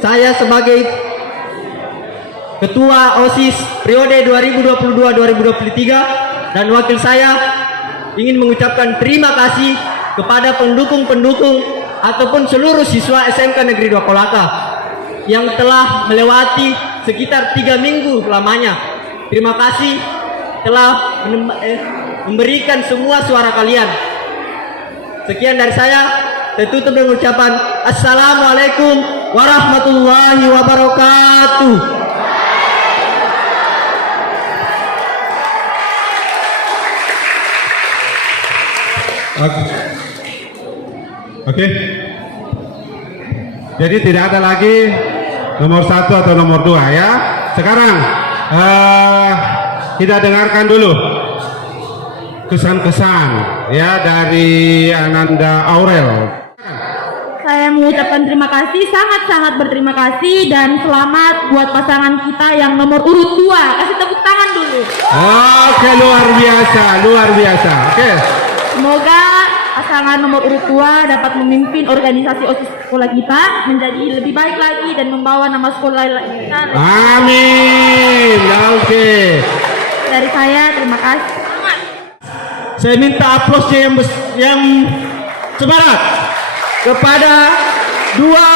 saya sebagai Ketua OSIS periode 2022-2023 dan wakil saya ingin mengucapkan terima kasih kepada pendukung-pendukung ataupun seluruh siswa SMK Negeri 2 Kolaka yang telah melewati sekitar 3 minggu lamanya. Terima kasih telah memberikan semua suara kalian. Sekian dari saya, saya tutup dengan ucapan Assalamualaikum warahmatullahi wabarakatuh. Oke. Jadi tidak ada lagi nomor 1 atau nomor 2 ya. Sekarang kita dengarkan dulu kesan-kesan ya dari Ananda Aurel. Saya mengucapkan terima kasih, sangat-sangat berterima kasih, dan selamat buat pasangan kita yang nomor urut 2. Kasih tepuk tangan dulu. Oke, luar biasa, luar biasa. Oke. Semoga pasangan nomor urut 2 dapat memimpin organisasi OSIS sekolah kita menjadi lebih baik lagi dan membawa nama sekolah kita. Amin. Oke. Dari saya, terima kasih. Saya minta aplausnya yang semarak kepada dua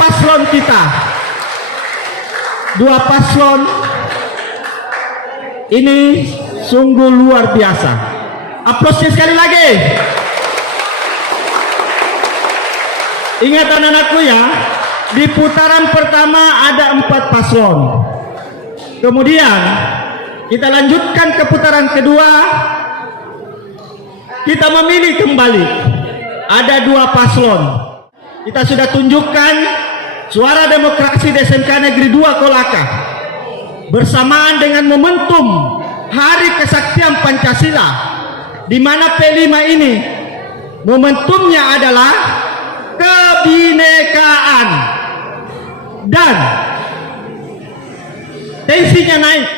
paslon kita. Dua paslon ini sungguh luar biasa. Aplausnya sekali lagi. Ingat anak-anakku ya, di putaran pertama ada 4 paslon. Kemudian kita lanjutkan ke putaran kedua. Kita memilih kembali. Ada 2 paslon. Kita sudah tunjukkan suara demokrasi di SMK Negeri 2 Kolaka bersamaan dengan momentum Hari Kesaktian Pancasila, di mana P5 ini momentumnya adalah kebinekaan dan tensinya naik.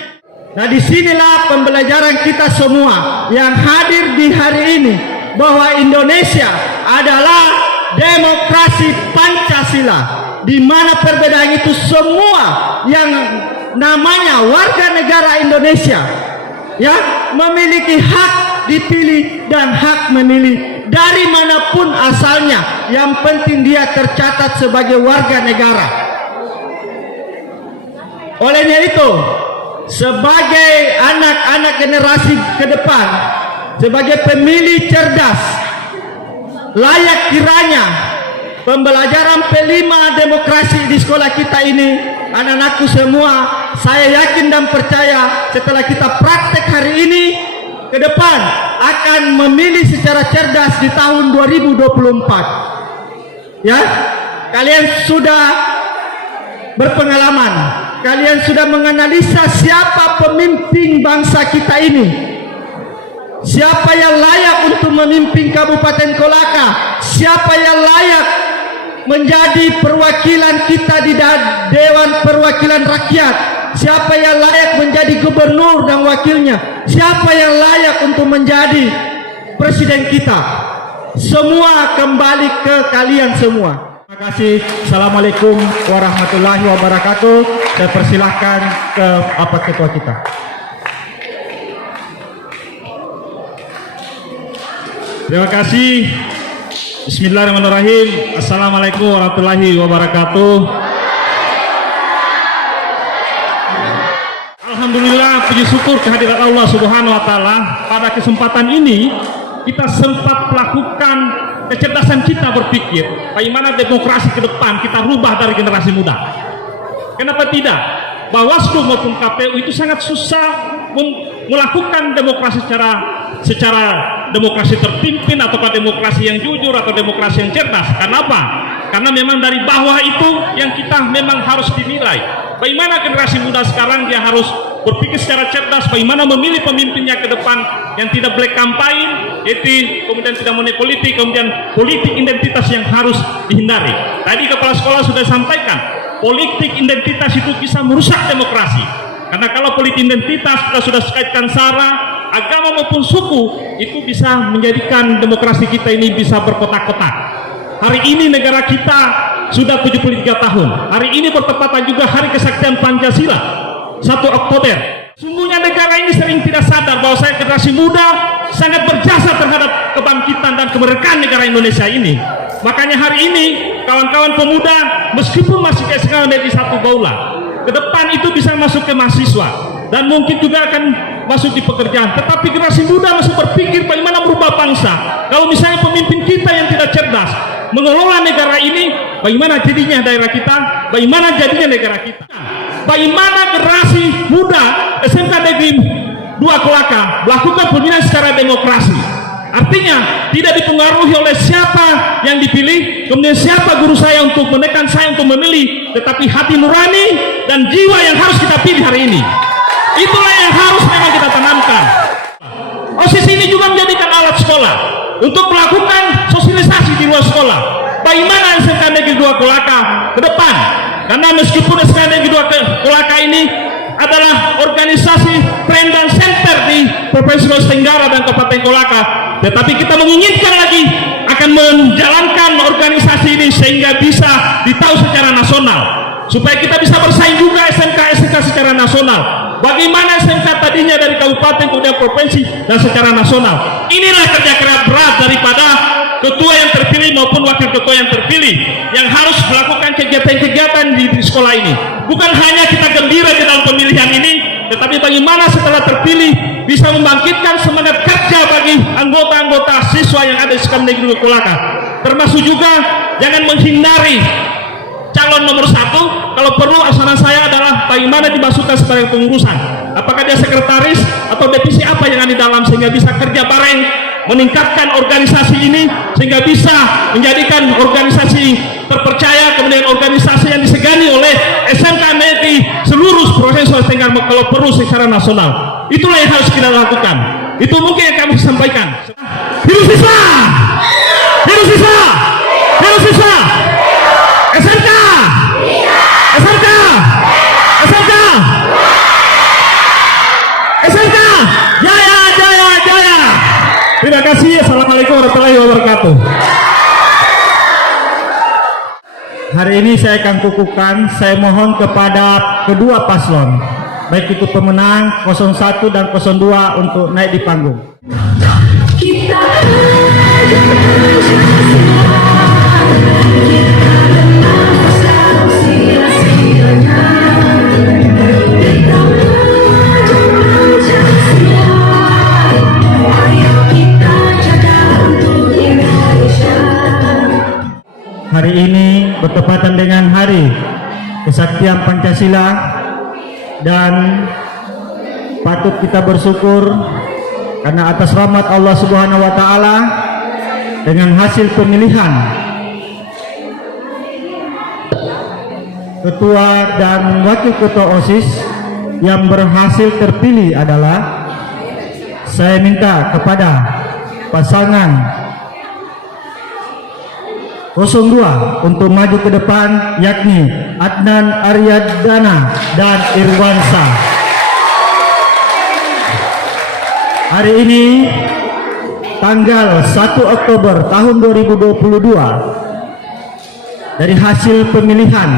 Nah, disinilah pembelajaran kita semua yang hadir di hari ini bahwa Indonesia adalah demokrasi Pancasila, di mana perbedaan itu semua yang namanya warga negara Indonesia ya memiliki hak dipilih dan hak memilih dari manapun asalnya. Yang penting dia tercatat sebagai warga negara. Olehnya itu, sebagai anak-anak generasi ke depan, sebagai pemilih cerdas, layak kiranya pembelajaran P5 demokrasi di sekolah kita ini, anak-anakku semua, saya yakin dan percaya setelah kita praktek hari ini, ke depan akan memilih secara cerdas di tahun 2024. Ya, kalian sudah berpengalaman, kalian sudah menganalisa siapa pemimpin bangsa kita ini, siapa yang layak untuk memimpin Kabupaten Kolaka, siapa yang layak menjadi perwakilan kita di Dewan Perwakilan Rakyat, siapa yang layak menjadi gubernur dan wakilnya, siapa yang layak untuk menjadi presiden kita. Semua kembali ke kalian semua. Terima kasih. Assalamualaikum warahmatullahi wabarakatuh. Saya persilahkan ke Bapak Ketua kita. Terima kasih. Bismillahirrahmanirrahim. Assalamualaikum warahmatullahi wabarakatuh. Alhamdulillah, puji syukur kehadirat Allah Subhanahu wa taala. Pada kesempatan ini kita sempat melakukan kecerdasan kita berpikir bagaimana demokrasi ke depan kita rubah dari generasi muda. Kenapa tidak? Bawaslu maupun KPU itu sangat susah melakukan demokrasi secara demokrasi terpimpin ataukah demokrasi yang jujur atau demokrasi yang cerdas. Kenapa? Karena memang dari bawah itu yang kita memang harus dinilai. Bagaimana generasi muda sekarang dia harus berpikir secara cerdas, bagaimana memilih pemimpinnya ke depan yang tidak black campaign, kemudian tidak money politik, kemudian politik identitas yang harus dihindari. Tadi kepala sekolah sudah sampaikan, politik identitas itu bisa merusak demokrasi. Karena kalau politik identitas kita sudah kaitkan sara, agama maupun suku, itu bisa menjadikan demokrasi kita ini bisa berkotak-kotak. Hari ini negara kita sudah 73 tahun. Hari ini bertepatan juga Hari Kesaktian Pancasila, 1 Oktober. Sungguhnya negara ini sering tidak sadar bahwa saya generasi muda sangat berjasa terhadap kebangkitan dan kemerdekaan negara Indonesia ini. Makanya hari ini kawan-kawan pemuda meskipun masih sekarang menjadi satu gaulan, ke depan itu bisa masuk ke mahasiswa dan mungkin juga akan masuk di pekerjaan. Tetapi generasi muda masih berpikir bagaimana merubah bangsa. Kalau misalnya pemimpin kita yang tidak cerdas mengelola negara ini, bagaimana jadinya daerah kita, bagaimana jadinya negara kita. Bagaimana generasi muda SMK Negeri 2 Kolaka melakukan pemilihan secara demokrasi. Artinya tidak dipengaruhi oleh siapa yang dipilih, kemudian siapa guru saya untuk menekan saya untuk memilih, tetapi hati nurani dan jiwa yang harus kita pilih hari ini. Itulah yang harus memang kita tanamkan. OSIS ini juga menjadikan alat sekolah untuk melakukan sosialisasi di luar sekolah. Bagaimana SMK Negeri 2 Kolaka ke depan? Karena meskipun SMK Negeri 2 Kolaka ini adalah organisasi brand dan center di Provinsi Sulawesi Tenggara dan Kabupaten Kolaka, tetapi kita menginginkan lagi akan menjalankan organisasi ini sehingga bisa ditahu secara nasional, supaya kita bisa bersaing juga SMK-SMK secara nasional. Bagaimana SMK tadinya dari kabupaten kemudian provinsi dan secara nasional. Inilah kerja keras berat daripada ketua yang terpilih maupun wakil ketua yang terpilih yang harus melakukan kegiatan-kegiatan di sekolah ini. Bukan hanya kita gembira di dalam pemilihan ini, tetapi bagaimana setelah terpilih bisa membangkitkan semangat kerja bagi anggota-anggota siswa yang ada di Sekolah Negeri Kolaka. Termasuk juga jangan menghindari calon nomor 1. Kalau perlu saran saya adalah bagaimana dimasukkan sebagai pengurusan. Apakah dia sekretaris atau divisi apa yang ada di dalam sehingga bisa kerja bareng meningkatkan organisasi ini sehingga bisa menjadikan organisasi terpercaya, kemudian organisasi yang disegani oleh SMK Negeri seluruh Provinsi Sulawesi Tenggara kalau perlu secara nasional. Itulah yang harus kita lakukan. Itu mungkin yang kami sampaikan. Hidup siswa! Hidup siswa! Hidup siswa! SMK! SMK! SMK! SMK! Jaya, jaya, jaya! Terima kasih. Assalamualaikum warahmatullahi wabarakatuh. Hari ini saya akan kukuhkan, saya mohon kepada kedua paslon, baik itu pemenang 01 dan 02 untuk naik di panggung. Kita hari ini bertepatan dengan Hari Kesaktian Pancasila dan patut kita bersyukur karena atas rahmat Allah Subhanahu wa taala dengan hasil pemilihan ketua dan wakil ketua OSIS yang berhasil terpilih adalah, saya minta kepada pasangan 02 untuk maju ke depan, yakni Adnan Aryadana dan Irwansa. Hari ini tanggal 1 Oktober tahun 2022 dari hasil pemilihan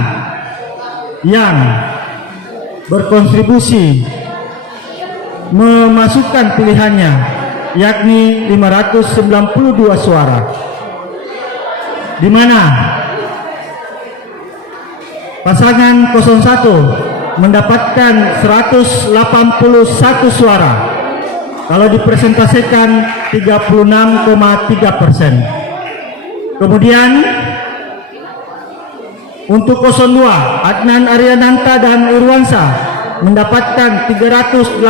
yang berkontribusi memasukkan pilihannya yakni 592 suara, di mana pasangan 01 mendapatkan 181 suara. Kalau dipresentasikan 36,3%. Kemudian untuk 02 Adnan Aryananta dan Irwansa mendapatkan 318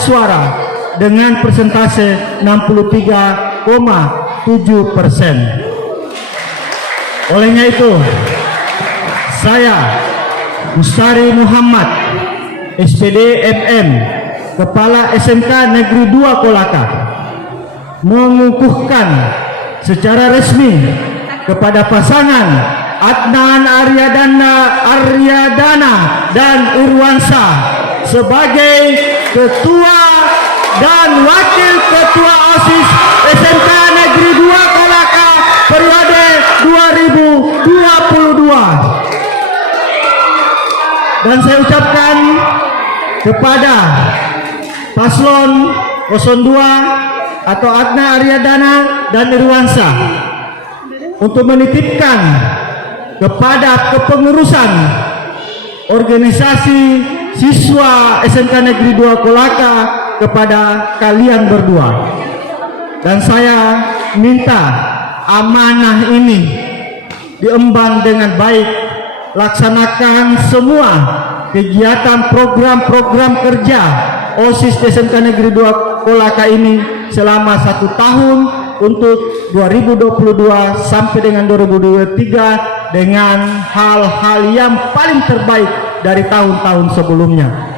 suara dengan persentase 63,7%. Olehnya itu, saya Mustari Muhammad, SPD MM, Kepala SMK Negeri 2 Kolaka, mengukuhkan secara resmi kepada pasangan Adnan Aryadana dan Irwansa sebagai ketua dan wakil ketua OSIS SMK Negeri 2 Kolaka periode 2022. Dan saya ucapkan kepada paslon 02 atau Adna Aryadana dan Irwansa untuk menitipkan kepada kepengurusan organisasi siswa SMK Negeri 2 Kolaka kepada kalian berdua. Dan saya minta amanah ini diemban dengan baik, laksanakan semua kegiatan program-program kerja OSIS SMK Negeri 2 Kolaka ini selama 1 tahun untuk 2022 sampai dengan 2023 dengan hal-hal yang paling terbaik dari tahun-tahun sebelumnya.